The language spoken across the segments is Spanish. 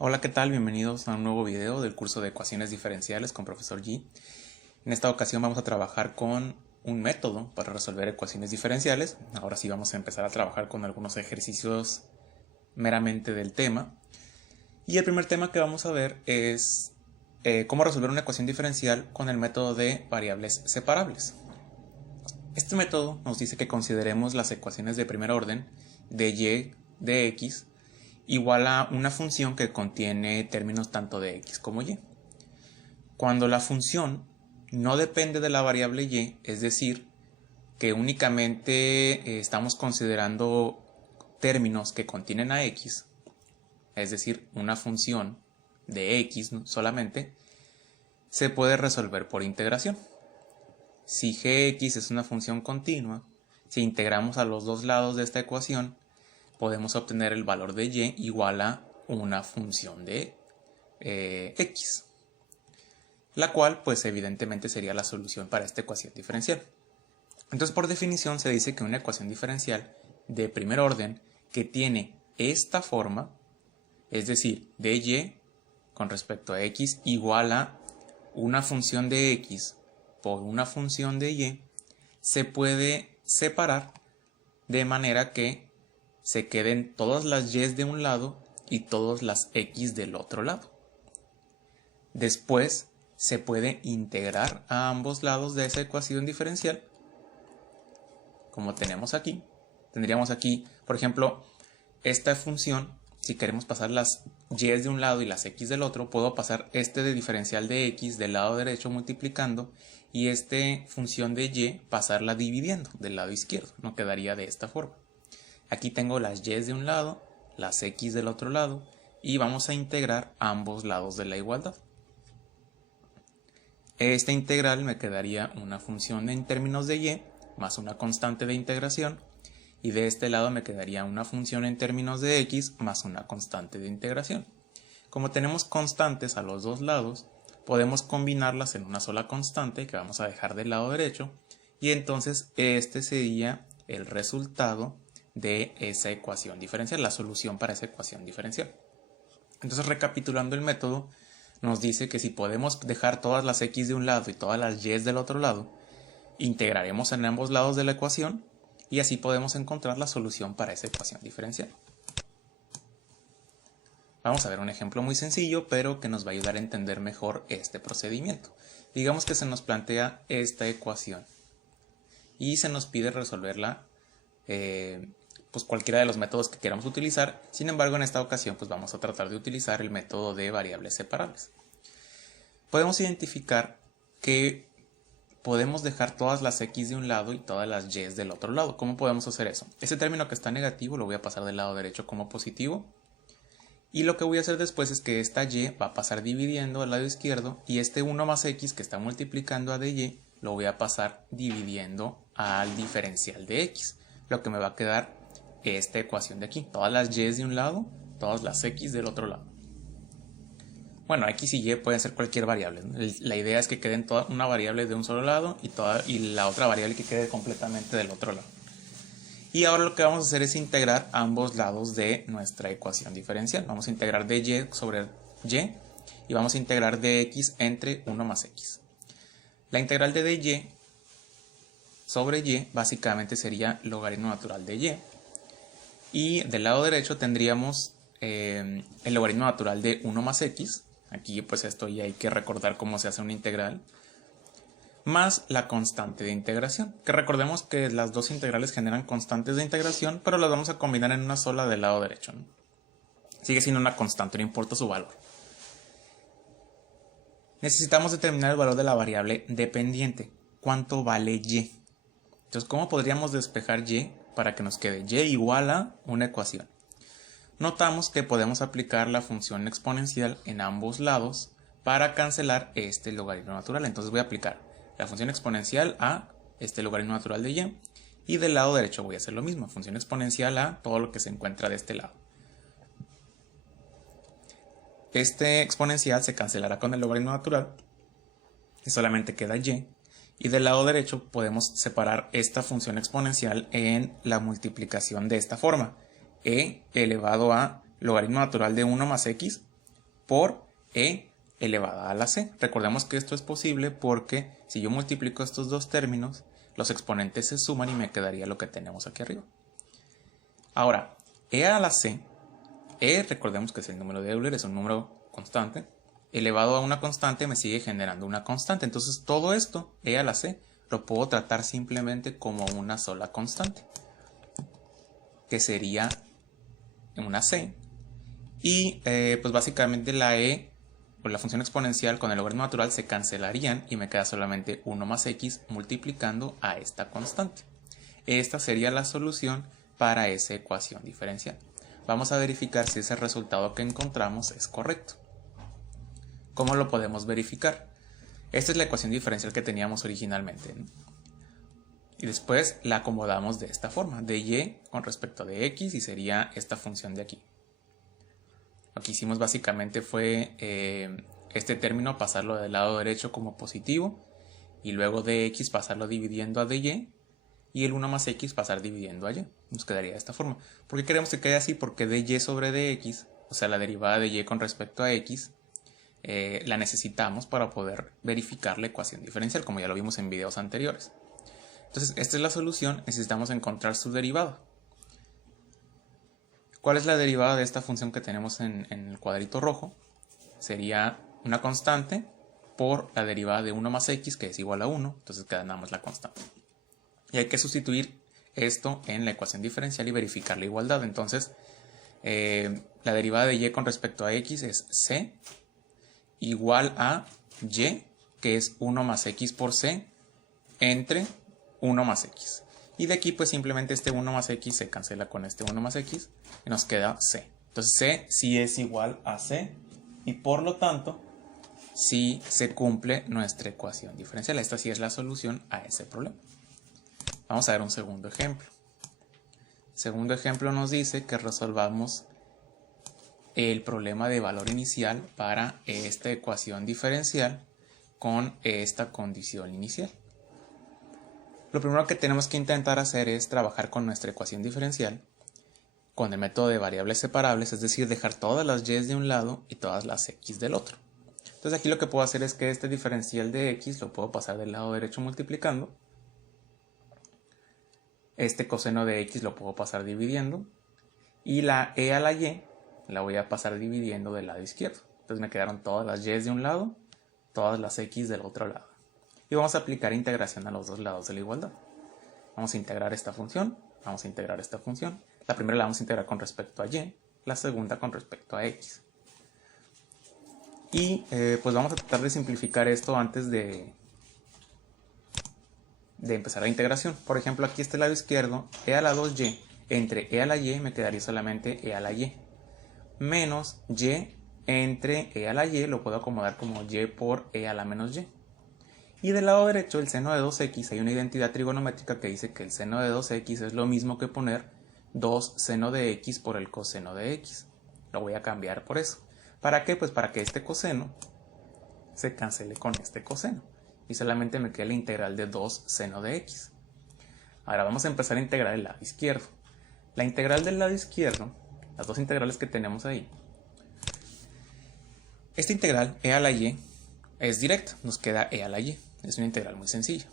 Hola, ¿qué tal? Bienvenidos a un nuevo video del curso de ecuaciones diferenciales con Profesor G. En esta ocasión vamos a trabajar con un método para resolver ecuaciones diferenciales. Ahora sí vamos a empezar a trabajar con algunos ejercicios meramente del tema. Y el primer tema que vamos a ver es cómo resolver una ecuación diferencial con el método de variables separables. Este método nos dice que consideremos las ecuaciones de primer orden de y de x igual a una función que contiene términos tanto de x como y. Cuando la función no depende de la variable y, es decir, que únicamente estamos considerando términos que contienen a x, es decir, una función de x solamente, se puede resolver por integración. Si gx es una función continua, si integramos a los dos lados de esta ecuación, podemos obtener el valor de y igual a una función de x, la cual pues evidentemente sería la solución para esta ecuación diferencial. Entonces, por definición se dice que una ecuación diferencial de primer orden que tiene esta forma, es decir, de y con respecto a x igual a una función de x por una función de y, se puede separar de manera que se queden todas las y de un lado y todas las x del otro lado. Después se puede integrar a ambos lados de esa ecuación diferencial, como tenemos aquí. Tendríamos aquí, por ejemplo, esta función. Si queremos pasar las y de un lado y las x del otro, puedo pasar este de diferencial de x del lado derecho multiplicando y este función de y pasarla dividiendo del lado izquierdo. No quedaría de esta forma. Aquí tengo las y de un lado, las x del otro lado y vamos a integrar ambos lados de la igualdad. Esta integral me quedaría una función en términos de y más una constante de integración, y de este lado me quedaría una función en términos de x más una constante de integración. Como tenemos constantes a los dos lados, podemos combinarlas en una sola constante que vamos a dejar del lado derecho, y entonces este sería el resultado de esa ecuación diferencial, la solución para esa ecuación diferencial. Entonces, recapitulando el método, nos dice que si podemos dejar todas las x de un lado y todas las y del otro lado, integraremos en ambos lados de la ecuación y así podemos encontrar la solución para esa ecuación diferencial. Vamos a ver un ejemplo muy sencillo, pero que nos va a ayudar a entender mejor este procedimiento. Digamos que se nos plantea esta ecuación y se nos pide resolverla pues cualquiera de los métodos que queramos utilizar. Sin embargo, en esta ocasión pues vamos a tratar de utilizar el método de variables separables. Podemos identificar que podemos dejar todas las x de un lado y todas las y del otro lado. ¿Cómo podemos hacer eso? Este término que está negativo lo voy a pasar del lado derecho como positivo. Y lo que voy a hacer después es que esta y va a pasar dividiendo al lado izquierdo y este 1 más x que está multiplicando a dy lo voy a pasar dividiendo al diferencial de x. Lo que me va a quedar esta ecuación de aquí. Todas las y de un lado, todas las x del otro lado. Bueno, x y y pueden ser cualquier variable, ¿no? La idea es que queden toda una variable de un solo lado y la otra variable que quede completamente del otro lado. Y ahora lo que vamos a hacer es integrar ambos lados de nuestra ecuación diferencial. Vamos a integrar dy sobre y vamos a integrar dx entre 1 más x. La integral de dy sobre y básicamente sería logaritmo natural de y. Y del lado derecho tendríamos el logaritmo natural de 1 más x. Aquí pues esto ya hay que recordar cómo se hace una integral. Más la constante de integración, que recordemos que las dos integrales generan constantes de integración, pero las vamos a combinar en una sola del lado derecho, ¿no? Sigue siendo una constante, no importa su valor. Necesitamos determinar el valor de la variable dependiente. ¿Cuánto vale y? Entonces, ¿cómo podríamos despejar y para que nos quede y igual a una ecuación? Notamos que podemos aplicar la función exponencial en ambos lados para cancelar este logaritmo natural. Entonces voy a aplicar la función exponencial a este logaritmo natural de y del lado derecho voy a hacer lo mismo, función exponencial a todo lo que se encuentra de este lado. Este exponencial se cancelará con el logaritmo natural y solamente queda y del lado derecho podemos separar esta función exponencial en la multiplicación de esta forma, e elevado a logaritmo natural de 1 más x por e elevada a la c. Recordemos que esto es posible porque si yo multiplico estos dos términos, los exponentes se suman y me quedaría lo que tenemos aquí arriba. Ahora, e a la c, recordemos que es el número de Euler, es un número constante, elevado a una constante me sigue generando una constante. Entonces todo esto, e a la c, lo puedo tratar simplemente como una sola constante, que sería una c. Y pues básicamente la e o la función exponencial con el logaritmo natural se cancelarían y me queda solamente 1 más x multiplicando a esta constante. Esta sería la solución para esa ecuación diferencial. Vamos a verificar si ese resultado que encontramos es correcto. ¿Cómo lo podemos verificar? Esta es la ecuación diferencial que teníamos originalmente, ¿no? Y después la acomodamos de esta forma, de y con respecto de x, y sería esta función de aquí. Lo que hicimos básicamente fue este término pasarlo del lado derecho como positivo, y luego de x pasarlo dividiendo a dy, y el 1 más x pasar dividiendo a y. Nos quedaría de esta forma. ¿Por qué queremos que quede así? Porque dy sobre dx, o sea la derivada de y con respecto a x, la necesitamos para poder verificar la ecuación diferencial, como ya lo vimos en videos anteriores. Entonces, esta es la solución, necesitamos encontrar su derivada. ¿Cuál es la derivada de esta función que tenemos en el cuadrito rojo? Sería una constante por la derivada de 1 más x, que es igual a 1, entonces queda nada más la constante. Y hay que sustituir esto en la ecuación diferencial y verificar la igualdad. Entonces, la derivada de y con respecto a x es c igual a y, que es 1 más x por c, entre 1 más x. Y de aquí pues simplemente este 1 más x se cancela con este 1 más x y nos queda c. Entonces c sí es igual a c y por lo tanto sí se cumple nuestra ecuación diferencial. Esta sí es la solución a ese problema. Vamos a ver un segundo ejemplo. El segundo ejemplo nos dice que resolvamos el problema de valor inicial para esta ecuación diferencial con esta condición inicial. Lo primero que tenemos que intentar hacer es trabajar con nuestra ecuación diferencial con el método de variables separables, es decir, dejar todas las y de un lado y todas las x del otro. Entonces aquí lo que puedo hacer es que este diferencial de x lo puedo pasar del lado derecho multiplicando. Este coseno de x lo puedo pasar dividiendo. Y la e a la y la voy a pasar dividiendo del lado izquierdo. Entonces me quedaron todas las y de un lado, todas las x del otro lado. Y vamos a aplicar integración a los dos lados de la igualdad. Vamos a integrar esta función, vamos a integrar esta función. La primera la vamos a integrar con respecto a y, la segunda con respecto a x. Y pues vamos a tratar de simplificar esto antes de empezar la integración. Por ejemplo, aquí este lado izquierdo, e a la 2y, entre e a la y me quedaría solamente e a la y. Menos y entre e a la y, lo puedo acomodar como y por e a la menos y. Y del lado derecho, el seno de 2x, hay una identidad trigonométrica que dice que el seno de 2x es lo mismo que poner 2 seno de x por el coseno de x. Lo voy a cambiar por eso. ¿Para qué? Pues para que este coseno se cancele con este coseno. Y solamente me queda la integral de 2 seno de x. Ahora vamos a empezar a integrar el lado izquierdo. La integral del lado izquierdo, las dos integrales que tenemos ahí. Esta integral, e a la y, es directa. Nos queda e a la y. Es una integral muy sencilla.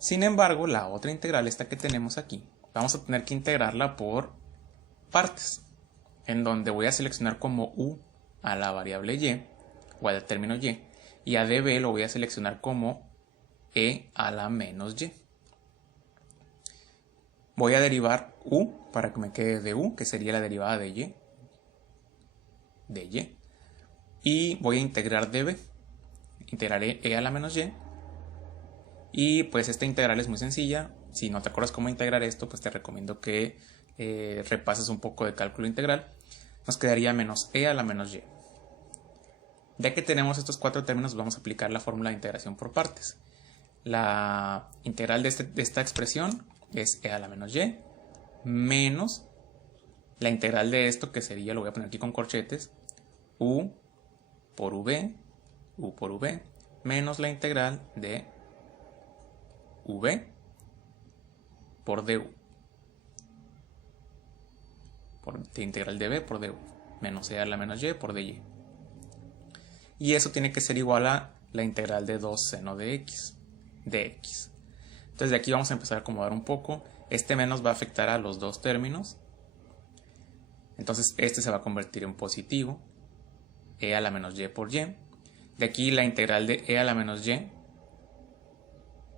Sin embargo, la otra integral, esta que tenemos aquí, vamos a tener que integrarla por partes, en donde voy a seleccionar como u a la variable y, o al término y a db lo voy a seleccionar como e a la menos y. Voy a derivar u para que me quede de u, que sería la derivada de y, y voy a integrar db. Integraré e a la menos y pues esta integral es muy sencilla. Si no te acuerdas cómo integrar esto, pues te recomiendo que repases un poco de cálculo integral. Nos quedaría menos e a la menos y. Ya que tenemos estos cuatro términos, vamos a aplicar la fórmula de integración por partes. La integral de esta expresión es e a la menos y menos la integral de esto, que sería, lo voy a poner aquí con corchetes, u por v menos la integral de v por du, de integral de v por du, menos e a la menos y por dy. y eso tiene que ser igual a la integral de 2 seno de x, Entonces de aquí vamos a empezar a acomodar un poco. Este menos va a afectar a los dos términos. Entonces este se va a convertir en positivo, e a la menos y por y. De aquí la integral de e a la menos y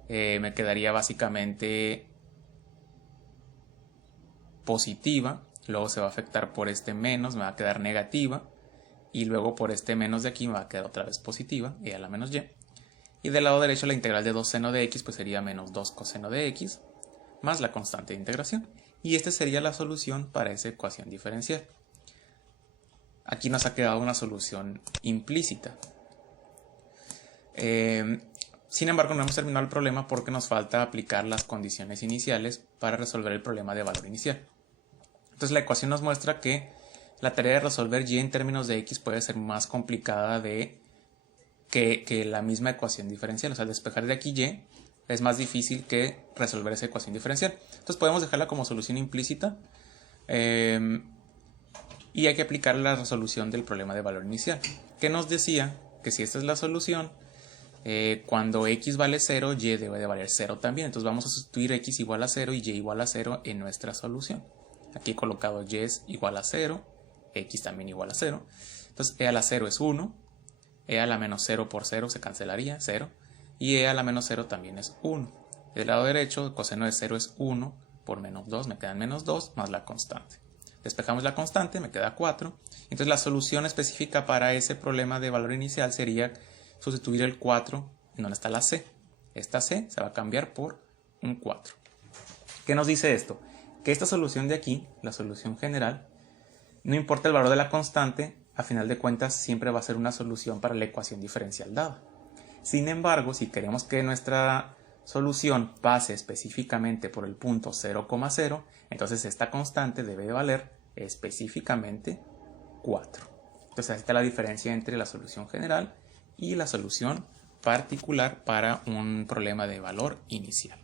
me quedaría básicamente positiva. Luego se va a afectar por este menos, me va a quedar negativa. Y luego por este menos de aquí me va a quedar otra vez positiva, e a la menos y. Y del lado derecho la integral de 2 seno de x pues sería menos 2 coseno de x más la constante de integración. Y esta sería la solución para esa ecuación diferencial. Aquí nos ha quedado una solución implícita. Sin embargo, no hemos terminado el problema porque nos falta aplicar las condiciones iniciales para resolver el problema de valor inicial. Entonces la ecuación nos muestra que la tarea de resolver y en términos de x puede ser más complicada que la misma ecuación diferencial. O sea, despejar de aquí y es más difícil que resolver esa ecuación diferencial. Entonces podemos dejarla como solución implícita y hay que aplicar la resolución del problema de valor inicial, que nos decía que si esta es la solución, cuando x vale 0, y debe de valer 0 también. Entonces vamos a sustituir x igual a 0 y y igual a 0 en nuestra solución. Aquí he colocado y es igual a 0, x también igual a 0. Entonces e a la 0 es 1, e a la menos 0 por 0 se cancelaría, 0. Y e a la menos 0 también es 1. Del lado derecho, el coseno de 0 es 1 por menos 2, me quedan menos 2 más la constante. Despejamos la constante, me queda 4. Entonces la solución específica para ese problema de valor inicial sería sustituir el 4 en donde está la c. Esta c se va a cambiar por un 4. ¿Qué nos dice esto? Que esta solución de aquí, la solución general, no importa el valor de la constante, a final de cuentas siempre va a ser una solución para la ecuación diferencial dada. Sin embargo, si queremos que nuestra solución pase específicamente por el punto 0,0, entonces esta constante debe de valer específicamente 4. Entonces ahí está la diferencia entre la solución general y la solución particular para un problema de valor inicial.